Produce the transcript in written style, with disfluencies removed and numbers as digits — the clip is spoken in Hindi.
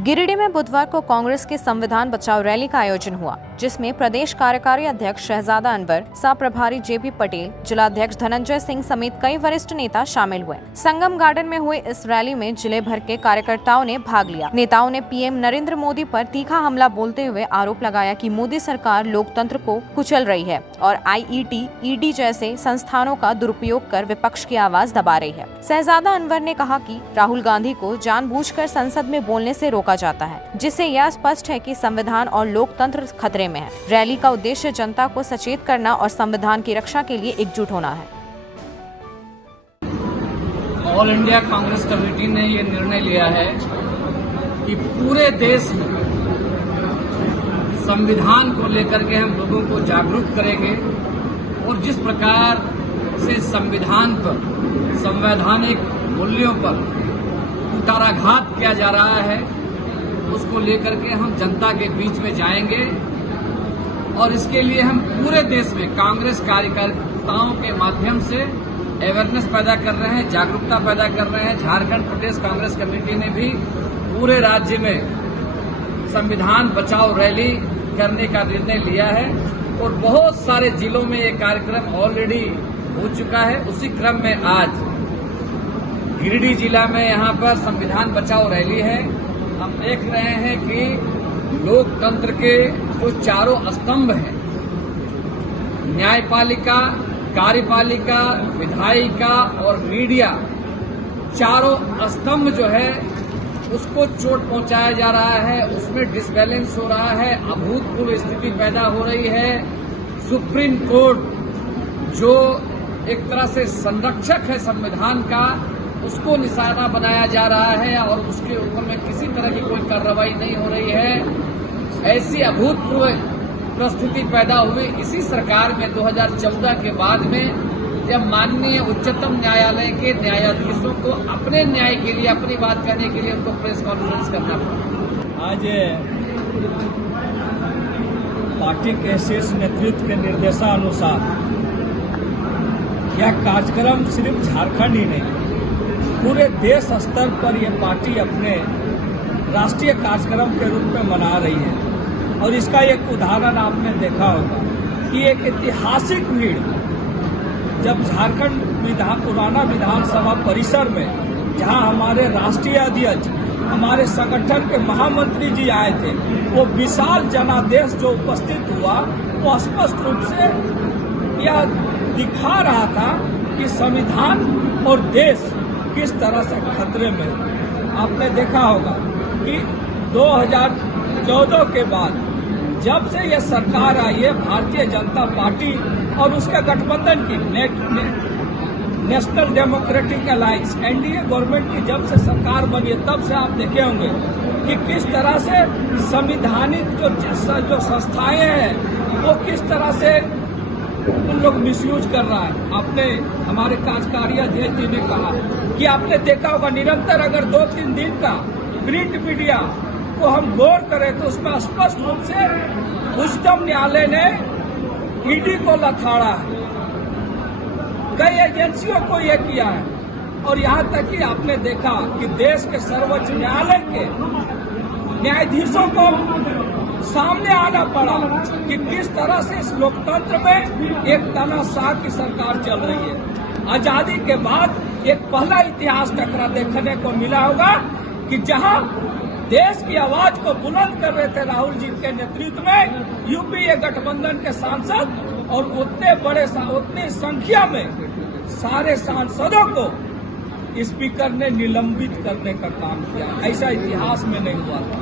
गिरिडीह में बुधवार को कांग्रेस की संविधान बचाओ रैली का आयोजन हुआ, जिसमें प्रदेश कार्यकारी अध्यक्ष शहजादा अनवर, सह प्रभारी जेपी पटेल, जिलाध्यक्ष धनंजय सिंह समेत कई वरिष्ठ नेता शामिल हुए। संगम गार्डन में हुए इस रैली में जिले भर के कार्यकर्ताओं ने भाग लिया। नेताओं ने पीएम नरेंद्र मोदी पर तीखा हमला बोलते हुए आरोप लगाया कि मोदी सरकार लोकतंत्र को कुचल रही है और आईईटी, ईडी जैसे संस्थानों का दुरुपयोग कर विपक्ष की आवाज दबा रही है। शहजादा अनवर ने कहा कि राहुल गांधी को जानबूझकर संसद में बोलने से रोका जाता है, जिससे यह स्पष्ट है कि संविधान और लोकतंत्र खतरे में है। रैली का उद्देश्य जनता को सचेत करना और संविधान की रक्षा के लिए एकजुट होना है। ऑल इंडिया कांग्रेस कमेटी ने ये निर्णय लिया है कि पूरे देश में संविधान को लेकर के हम लोगों को जागरूक करेंगे और जिस प्रकार से संविधान पर, संवैधानिक मूल्यों पर कुठाराघात किया जा रहा है, उसको लेकर के हम जनता के बीच में जाएंगे और इसके लिए हम पूरे देश में कांग्रेस कार्यकर्ताओं के माध्यम से अवेयरनेस पैदा कर रहे हैं, जागरूकता पैदा कर रहे हैं। झारखंड प्रदेश कांग्रेस कमेटी ने भी पूरे राज्य में संविधान बचाओ रैली करने का निर्णय लिया है और बहुत सारे जिलों में ये कार्यक्रम ऑलरेडी हो चुका है। उसी क्रम में आज गिरिडीह जिला में यहाँ पर संविधान बचाओ रैली है। हम देख रहे हैं कि लोकतंत्र के जो चारों स्तंभ हैं, न्यायपालिका, कार्यपालिका, विधायिका और मीडिया, चारों स्तंभ जो है उसको चोट पहुंचाया जा रहा है, उसमें डिसबैलेंस हो रहा है, अभूतपूर्व स्थिति पैदा हो रही है। सुप्रीम कोर्ट जो एक तरह से संरक्षक है संविधान का, उसको निशाना बनाया जा रहा है और उसके ऊपर में किसी तरह की कोई कार्रवाई नहीं हो रही है। ऐसी अभूतपूर्व परिस्थिति पैदा हुई इसी सरकार में 2014 के बाद में, जब माननीय उच्चतम न्यायालय के न्यायाधीशों को अपने न्याय के लिए, अपनी बात करने के लिए उनको प्रेस कॉन्फ्रेंस करना पड़ा। आज पार्टी के शीर्ष नेतृत्व के निर्देशानुसार यह कार्यक्रम सिर्फ झारखंड ही नहीं, पूरे देश स्तर पर यह पार्टी अपने राष्ट्रीय कार्यक्रम के रूप में मना रही है। और इसका एक उदाहरण आपने देखा होगा कि एक ऐतिहासिक भीड़ जब झारखंड पुराना विधानसभा परिसर में, जहां हमारे राष्ट्रीय अध्यक्ष, हमारे संगठन के महामंत्री जी आए थे, वो विशाल जनादेश जो उपस्थित हुआ, वो स्पष्ट रूप से यह दिखा रहा था कि संविधान और देश किस तरह से खतरे में। आपने देखा होगा कि 2014 के बाद जब से यह सरकार आई है, भारतीय जनता पार्टी और उसके गठबंधन की national democratic alliance, NDA government की जब से सरकार बनी है, तब से आप देखे होंगे कि किस तरह से संवैधानिक जो संस्थाएं हैं वो किस तरह से उन लोग मिसयूज कर रहा है। आपने, हमारे कार्यकारी अध्यक्ष जी ने कहा कि आपने देखा होगा निरंतर अगर 2-3 दिन का प्रिंट मीडिया को हम गौर करें तो उसमें स्पष्ट रूप से उच्चतम न्यायालय ने ईडी को लथाड़ा है, कई एजेंसियों को यह किया है और यहाँ तक कि आपने देखा कि देश के सर्वोच्च न्यायालय के न्यायाधीशों को सामने आना पड़ा कि किस तरह से इस लोकतंत्र में एक तानाशाह की सरकार चल रही है। आजादी के बाद एक पहला इतिहास टकरा देखने को मिला होगा कि जहां देश की आवाज को बुलंद कर रहे थे राहुल जी के नेतृत्व में यूपीए गठबंधन के सांसद, और उतनी संख्या में सारे सांसदों को स्पीकर ने निलंबित करने का काम किया। ऐसा इतिहास में नहीं हुआ था।